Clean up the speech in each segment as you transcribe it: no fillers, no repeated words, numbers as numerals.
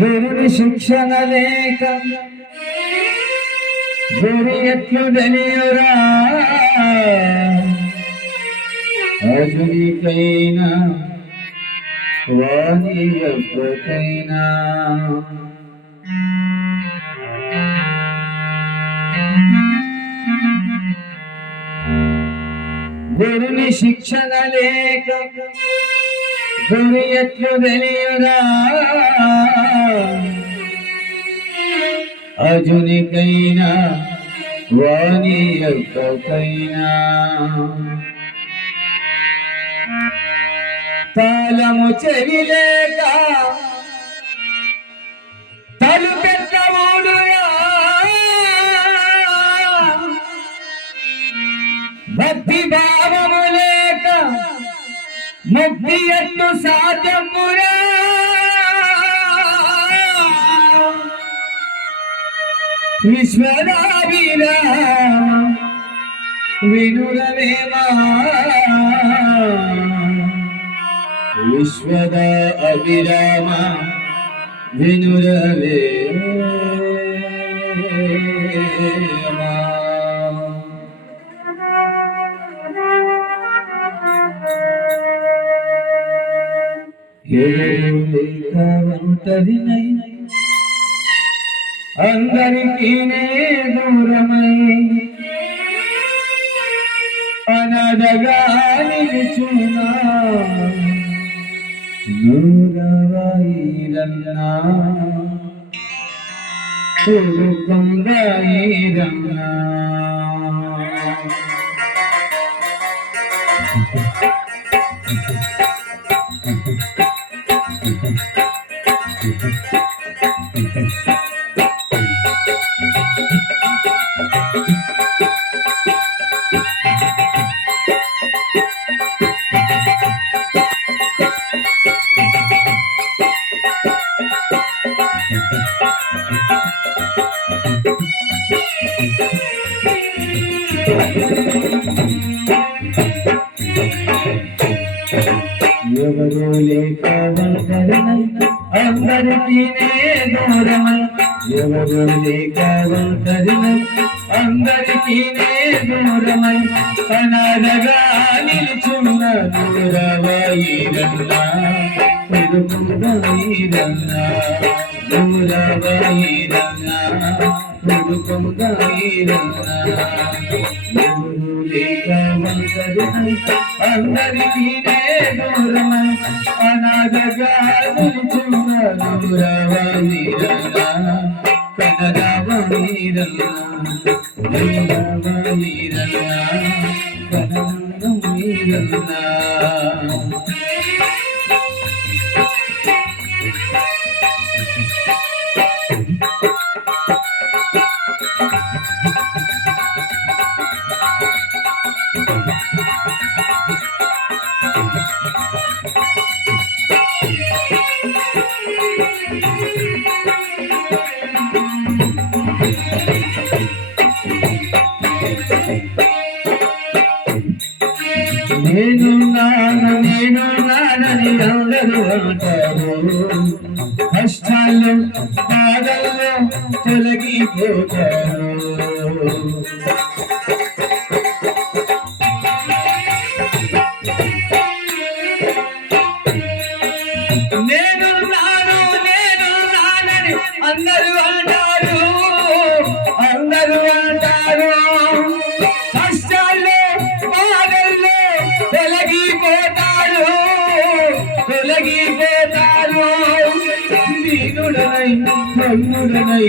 గురుని శిక్షణ లేక గురి ఎట్లు తెలియరా అజునికైనా వాణి ఎవ్వకైనా గురుని శిక్షణ లేక గురి ఎట్లు తెలియరా అజునికైనా వాణి ఎవ్వకైనా తాళము చెవిలేక తలుపెట్టముడురా భక్తి భావము లేక ముక్తి ఎట్లు సాధ్యమురా విశ్వదాభిరామ వినురవేమా విశ్వద అభిరామ వినురవేమా ఒంటరినై అందరికీ దూరమై అనదగా నిలుచున్నా నూరవైరన్నా కొడుకొందైరన్నా ఎవరో లేక ఒంటరినై అందరికీ దూరమై ఎవరో లేక ఒంటరినై అందరికీ దూరమై అనాథగా నిలుచున్న దూరవైరన్నా కొడుకొందైరన్నా దూరవైరన్నా కొడుకొందైరన్నా ఎవరో లేక ఒంటరినై అందరికీ దూరమై అనాథగా నిలుచున్న దూరవైరన్నా కనరావైరన్నా దూరవైరన్నా కనరావైరన్నా నేను నానని అందరూ అంటారు కష్టాల్లో బాధల్లో తొలగిపోతారు నేను నానని అందరూ అంటారు తొలగిపోతారు దీనుడనై ధన్యుడనై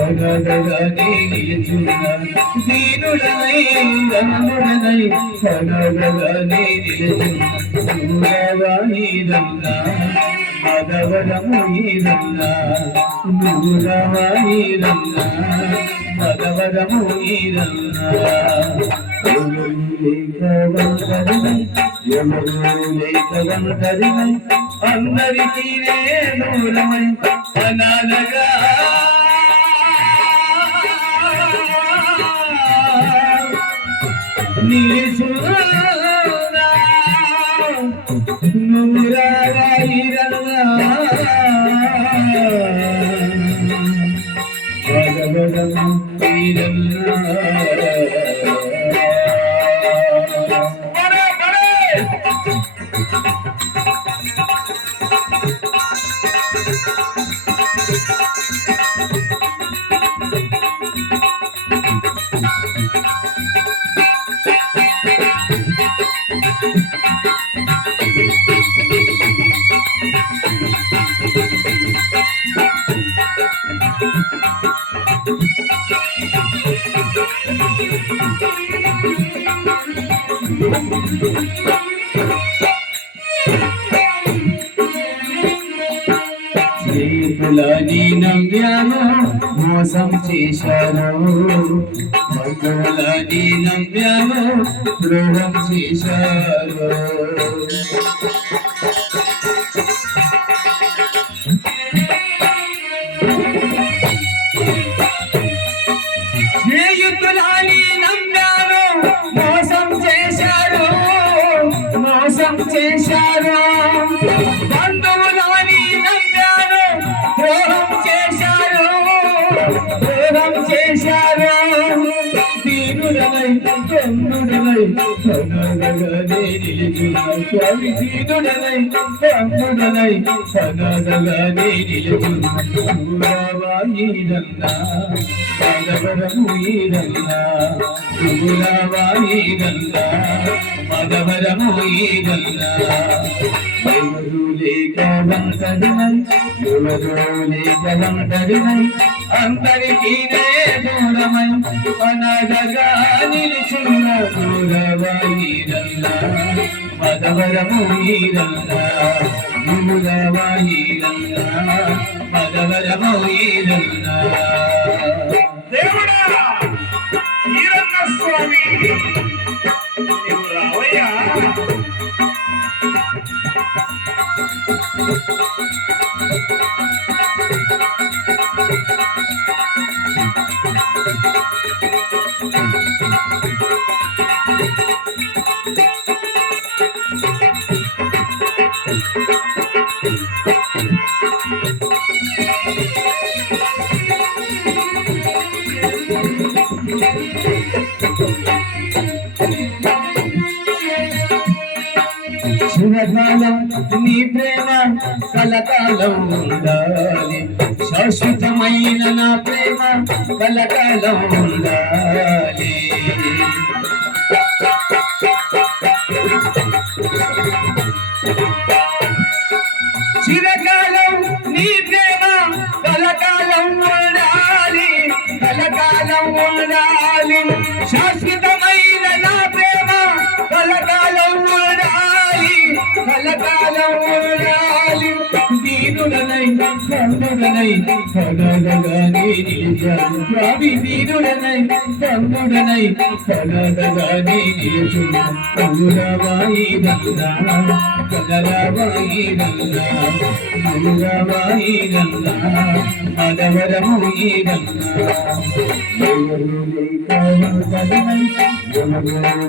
అనదగానే నిలుచున్న దీనుడనై ధన్యుడనై అనదగానే నిలుచున్న దూరవైరన్నా మదవరముయిరన్నా దూరవైరన్నా మదవరముయిరన్నా ఎవరు అందరికీ దూరమై అనాథగా నిలుచున్నా నువ్వు రాయిరన్నా భగవదము వీరన్నా స్నేహితులని నమ్యాను మోసం చేశాను బంధువులని నమ్యాను ద్రోహం చేశారు స్నేహితులని నమ్యాను మోసం చేశారు బంధువులని నమ్యాను ద్రోహం చేశారు దీనుడనై తమ్ముడనై సనగనే నిలుచున్న స్వామి దీనుడనై తమ్ముడనై సనగనే నిలుచున్న పూలవాయిరన్నా మదవరము ఈరన్నా పూలవాయిరన్నా మదవరము ఈరన్నా ఎవరు లేక వంటరినై అందరికీ దూరమై అనగగా నిలుచున్న దూరవాయిరన్నా మదవరము ఈరన్నా పూలవాయిరన్నా మదవరము ఈరన్నా దేవుడా ఈరన్న స్వామి నీవు రావయ్యా చిరకాలం నీ ప్రేమ కలకాలం ఉండాలి శాశ్వతమైన నా ప్రేమ కలకాలం ఉండాలి చిరకాలం నీ ప్రేమ కలకాలం ఉండాలి శాశ్వతమైన నా ప్రేమ కలకాలం ఉండాలి దీనుడనై తమ్ముడనై సనగనే నిలుచున్న స్వామి దీనుడనై తమ్ముడనై సనగనే నిలుచున్న పూలవాయిరన్నా కదలవాయిరన్నా పూలవాయిరన్నా మదవరము ఈరన్నా ఎవరు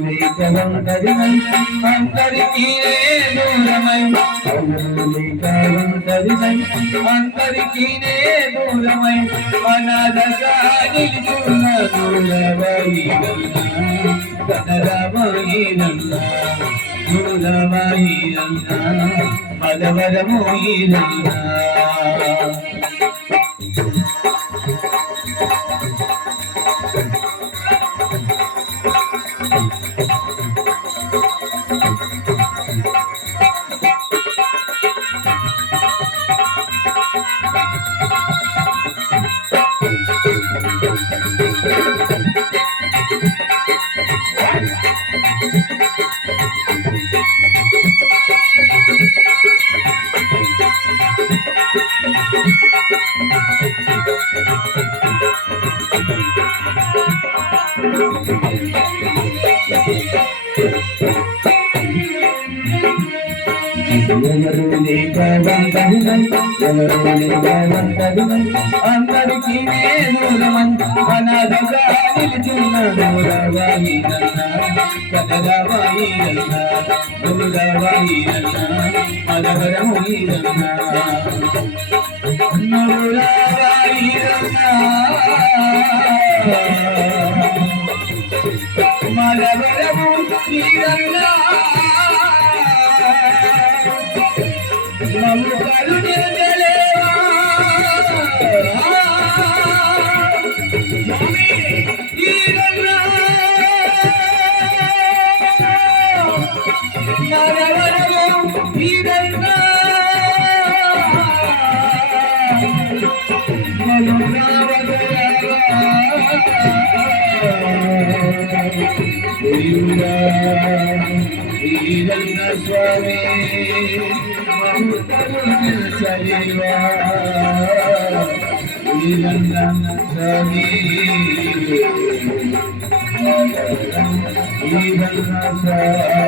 లేక వంటరినై అందరికీ దూరమై అందరికీ దూరమై అనాథగా నిలుచున్న దూరవాయిరన్నా కదలవాయిరన్నా పూలవాయిరన్నా మదవరము ఈరన్నా ఎవరు లేక వందరులై ఎవరు లేక వందరులై అందరికీ దూరమై అనాథగా నిలుచున్న దూరవాయి కదలవాయి దూరవాయి అలవరముయి నూరవాయి మలవరము మమ్ము కరుణించలేవా ఈరన్నా మలవరము ఈరన్నా ఈరన్న స్వామి సరివా ఈరన్న స్వామి ఈరన్న స్వామి